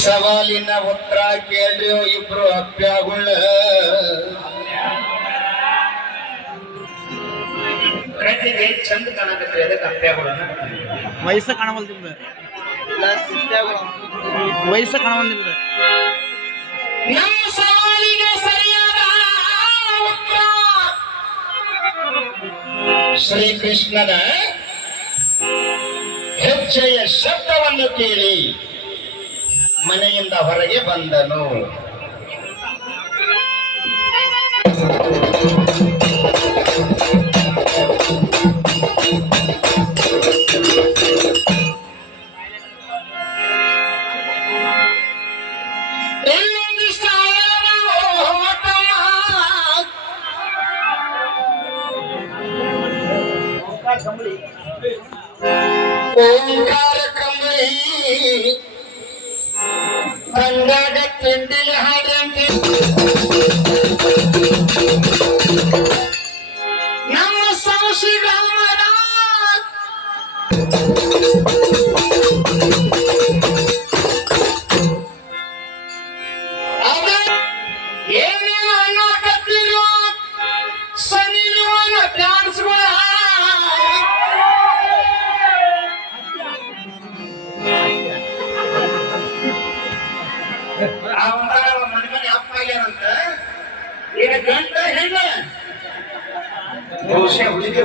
ಸವಾಲಿನ ಉತ್ತರ ಕೇಳ್ರಿ ಇಬ್ರು ಅಪ್ಪ್ಯಾಗುಳ ಕಣ್ಣಿಗೆ ಚಂದ ಕಾಣಕತ್ರಿ ಅದಕ್ಕೆ ಅಪ್ಪ್ಯಾಗುಳ ವಯಸ್ಸ ಕಾಣವಲ್ದಿಲ್ಲ ವಯಸ್ಸ ಕಾಣವಲ್ದಿಲ್ಲ ನಮ್ಮ ಸವಾಲಿಗೆ ಸರಿಯಾದ ಉತ್ತರ ಶ್ರೀಕೃಷ್ಣನ ಹೆಜ್ಜೆಯ ಶಬ್ದವನ್ನು ಕೇಳಿ ಮನೆಯಿಂದ ಹೊರಗೆ ಬಂದನು. ಓಂಕಾರ ಕಂಬಳಿ ಕನ್ನಡ ತಿಂಡಿಲ ಹಾಡಂತೆ ನಮ್ಮ ಸಂಶಿಗಾಮರ ಅದ ಏನೇನು ಅನ್ನಕತ್ತಿರೋ ಸನಿಲುವನ ಡ್ಯಾನ್ಸ್ಗಳ ಮನೆ ಅಪ್ಪ ಆಗ್ಯಾರಂತ ಈಗ ಗಂಟ ಹೆಣ್ಣ ಬಹುಶಃ ಹುಡುಗಿ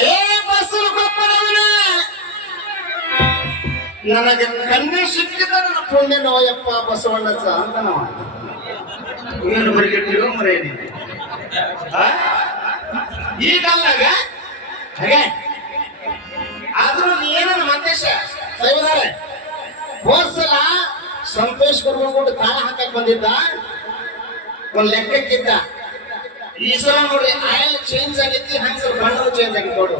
ಏ ಬಸವ ಗೊಪ್ಪನವನ ನನಗೆ ಕಣ್ಣೆ ಸಿಕ್ಕಿದ ನನ್ನ ಪುಣ್ಯ ನೋಯಪ್ಪ ಬಸವಣ್ಣ ಅಂತ ನಾವು ಏನು ಬರಿಗೆಟ್ಟಿರೋ ಮರೇನಿ ಈಗಲ್ಲಾಗ ಹಾಗೆ ಆದ್ರೂ ನೀನ ಮಂತೇಶ ದೈವದಾರೆ ಹೋದ್ಸಲ ಸಂತೋಷ್ ಕೊಡ್ಕೊಂಡು ತಾಳ ಹಾಕಕ್ ಬಂದಿದ್ದ ಒಂದ್ ಲೆಕ್ಕಕ್ಕಿದ್ದ ಈ ಸಲ ನೋಡ್ರಿ ಆಯಿಲ್ ಚೇಂಜ್ ಆಗಿತ್ತು ಹಂಗ ಸ್ವಲ್ಪ ಬಣ್ಣನು ಚೇಂಜ್ ಆಗಿತ್ತು ನೋಡು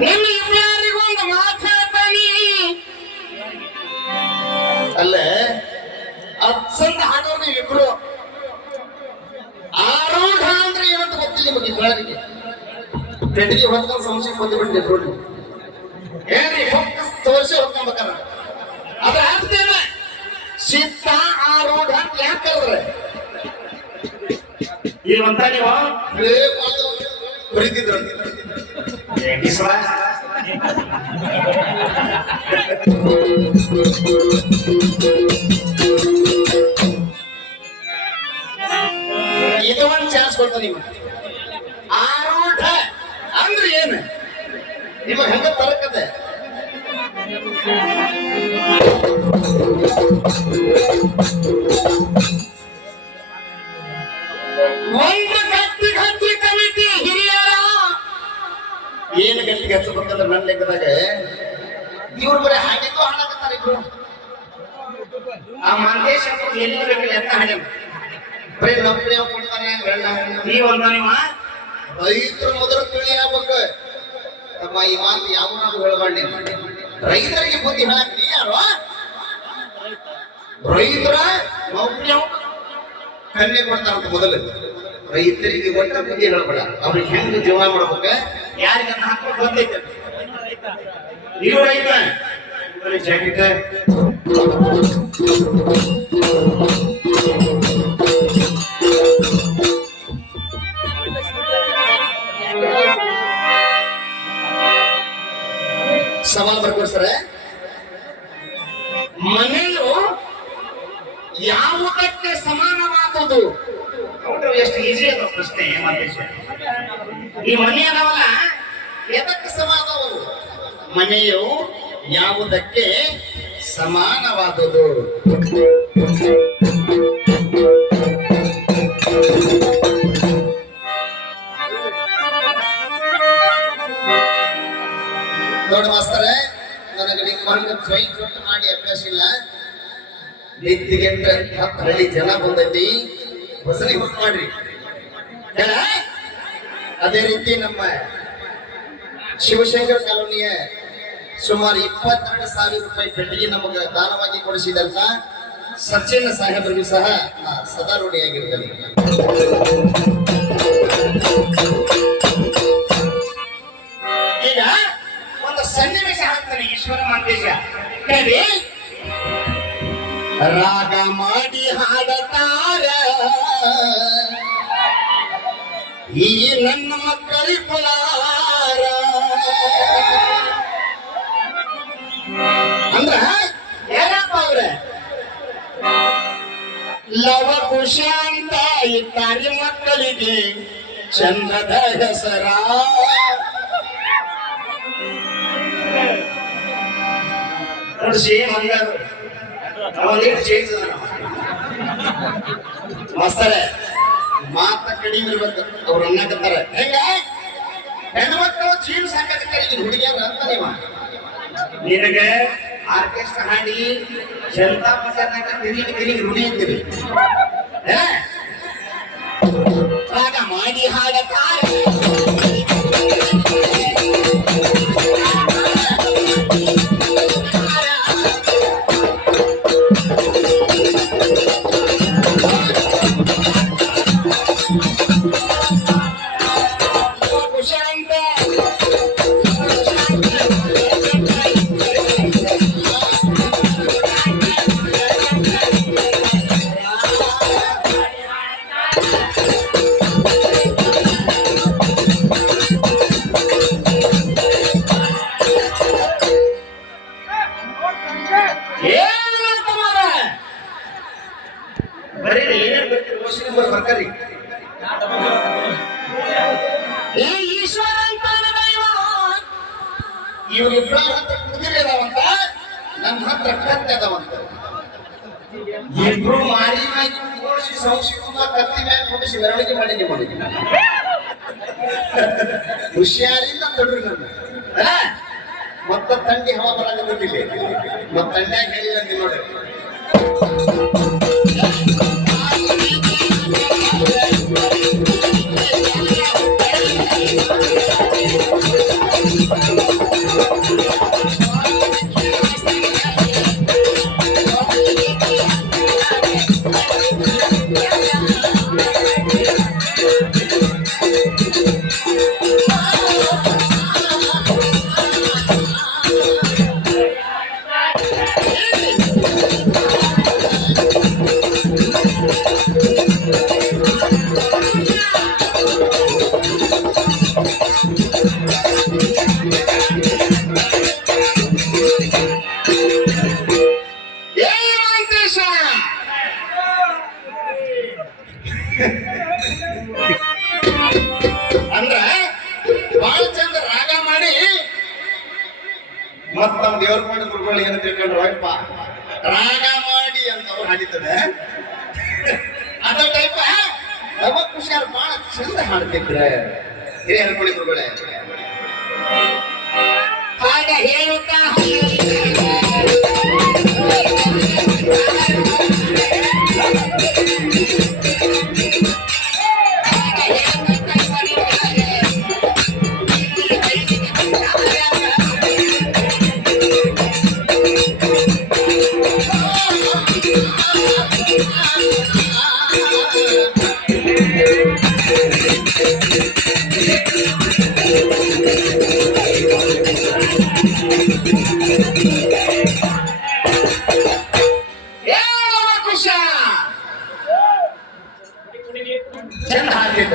ನಿಮ್ಮ ಇಬ್ಬರಿಗೊಂದು ಮಾತಾಡ್ತಾನಿ ಅಲ್ಲೇ ಅತ್ಸಂದ ಹಾಡೋರು ನೀವಿಬ್ರು ಆರೂಢ ಅಂದ್ರೆ ಏನಂತ ಗೊತ್ತಿಲ್ಲ ನಿಮಗೆ ಇಬ್ಬರಿಗೆ ಪೆಟ್ಟಿಗೆ ಹೊತ್ಕೊಂಡು ಸಂಶಯಕ್ಕೆ ಬಂದುಬಿಟ್ಟಿದೆ ನೋಡಿ ಏನ್ರಿ ಹೊಕ್ಕ ತೋರಿಸಿ ಹೊತ್ಕೊಂಡ್ಬೇಕಾರ ಅದ್ರ ಅರ್ಥೇನ ಸಿದ್ಧ ಆರೂಢ ಅಂತ ಯಾಕೆ ಕರೆದ್ರೆ ಇವಂತ ನೀವು ಬರೀತಿದ್ರು ಇದು ಒಂದು ಚಾನ್ಸ್ ಕೊಡ್ತ ನೀವು ಆರೂಢ ಅಂದ್ರೆ ಏನು ನಿಮ್ಮ ಹೆಂಗ ತರಕತೆ ಒಂದು ಗಟ್ಟಿಗೆ ಹಚ್ಚಿ ಕಮಿಟಿ ಹಿರಿಯರ ಏನು ಗಟ್ಟಿಗೆ ಹಚ್ಚಬೇಕಂದ್ರೆ ನನ್ನ ಲೆಕ್ಕದಾಗ ಇವ್ರು ಬರೀ ಹಾಡಿದ್ದು ಹಾಡಕತ್ತಾರೆ ಇಬ್ರು ಆ ಮಂದೇಶ ಎಲ್ಲಿ ಬೇಕಿಲ್ಲ ಅಂತ ಹಾಡ ಬರೀ ನೌಕರಿ ಕೊಡ್ತಾನೆ ಈ ಒಂದು ನಿಮ್ಮ ರೈತರು ಮೊದಲು ತಿಳಿ ಆಗ್ಬೇಕು ತಮ್ಮ ಈ ಮಾತು ಯಾವ ನಾವು ಹೇಳ್ಬಾರ್ದು ರೈತರಿಗೆ ಬುದ್ಧಿ ಹೇಳಕ್ ನೀ ಯಾರು ರೈತರ ನೌಕರಿ ಕನ್ಯೆ ಕೊಡ್ತಾರಂತ ಮೊದಲು ರೈತರಿಗೆ ಒಟ್ಟ ಬುದ್ಧಿ ಹೇಳ್ಬೇಡ ಅವ್ರಿಗೆ ಹೆಂಗ್ ಜೀವನ ಮಾಡ್ಬೇಕ ಯಾರಿಗ ಹಾಕೊಂಡು ಬಂದೈತೆ ನೀವು ರೈತ ಜಾಕೆಟ್ ಸವಾಲ್ ಬರ್ಕೊಡ್ತಾರೆ ಮನೆಯು ಯಾವುದಕ್ಕೆ ಸಮಾನವಾದುದು? ನೋಡ್ರಿ ಎಷ್ಟು ಈಸಿ ಅದ ಪ್ರಶ್ನೆ. ಮಹೇಶ, ಈ ಮನೆ ಅದಾವಲ್ಲ ಎದಕ್ಕೆ ಸಮಾನವಾದವು? ಮನೆಯು ಯಾವುದಕ್ಕೆ ಸಮಾನವಾದುದು? ನೋಡಿ ಮಾಸ್ತರೇ, ನನಗೆ ನಿಮ್ಮ ಹಂಗ ಸ್ವಯಂ ಚೊಟ್ಟು ಮಾಡಿ ಅಭ್ಯಾಸ ಇಲ್ಲ. ನಿತ್ತಿಗೆಂಟ 10 ಹಳ್ಳಿ ಜನ ಬಂದೈತಿ, ಹೊಸಲಿ ಹೊಸ ಮಾಡ್ರಿ. ಅದೇ ರೀತಿ ನಮ್ಮ ಶಿವಶಂಕರ ಕಾಲೋನಿಯ ಸುಮಾರು 22,000 ರೂಪಾಯಿ ಪೆಟ್ಟಿಗೆ ನಮಗೆ ದಾನವಾಗಿ ಕೊಡಿಸಿದಂತ ಸಚಿನ್ ಸಾಹೇಬರಿಗೂ ಸಹ ಸದಾ ಋಣಿಯಾಗಿರ್ತಾರೆ. ಈಗ ಒಂದು ಸನ್ನಿವೇಶ ಹಾಕ್ತಾನೆ ಈಶ್ವರ ಮಂತೇಶ. ಕೇಳಿ, ರಾಗ ಮಾಡಿ ಹಾಡತಾರ ಈ ನನ್ನ ಮಕ್ಕಳಿ ಕುಲಾರ ಅಂದ್ರ ಏನಪ್ಪ ಅವ್ರೆ, ಲವ ಖುಷಿ ಅಂತ ಇಟ್ಟಾರಿ ಮಕ್ಕಳಿಗೆ ಚಂದದ ಹೆಸರ. ನೋಡಿಸಿ ಮಾಸ್ತರೇ, ಮಾತ ಕಡಿಮೆ ಇರ್ಬೇಕು. ಅವ್ರು ಅನ್ನಕತ್ತಾರ ಹೆಂಗ ಹೆಣ್ಮಕ್ಳು ಜೀವ ಸಾಕತ್ತಾರೆ, ಹುಡುಗಿಯರು ಅಂತಾನೆ. ನಿನಗೆ ಆರ್ಕೆಸ್ಟ್ರಾ ಹಾಡಿ ಜನತಾ ಬಜಾರ್ನಾಗ ತಿರುಗಿ ರುಡಿ ಇದ್ದೀರಿ. ರಾಗ ಮಾಡಿ ಹಾಡತಾರೆ ಇವ್ರಿಬ್ಬರ ಹತ್ರ ಕುದುರೆ ಅದಾವಂತ, ನಮ್ಮ ಹತ್ರ ಕತ್ತಿ ಅದಾವಂತ. ಇಬ್ರು ಮಾರಿ ಮ್ಯಾಗಿ ಓಡಿಸಿ ಸಂಶಯ ಕತ್ತಿ ಮ್ಯಾಗ ಓಡಿಸಿ ಮೆರವಣಿಗೆ ಮಾಡಿ ಮಾಡಿದ್ವಿ. ಹುಷಿಯಾರಿಂದ ತೊಡ್ರಿ ನನ್ನ ಮತ್ತ ತಂಡಿ ಹವಾ ಬರಾಗತ್ತಿಲ್ಲ. ಮತ್ತ ತಂಡ್ಯಾಗ ಹೇಳಿಲ್ಲ ನೋಡ್ರಿ. ಅಂದ್ರ ಬಹಳ ಚಂದ ರಾಗ ಮಾಡಿ ಮತ್ತ ನಮ್ಮ ದೇವ್ರ ಮಾಡಿ ಗುರುಗಳು ಏನು ತಿಳ್ಕೊಂಡ್ರು, ಅಪ್ಪ ರಾಗ ಮಾಡಿ ಅಂತ ಅವ್ರು ಹಾಡಿದ್ದಾರೆ. ಅದ ಟೈಪ್ ನಮ್ಮ ಖುಷಿಯಾರ ಬಹಳ ಚಂದ ಹಾಡ್ತಿದ್ರೆ ಹಿರಿಯರ ಕೊಡಿ ಗುರುಗಳೇ. ಹಾಡ ಹೇಳುತ್ತಾ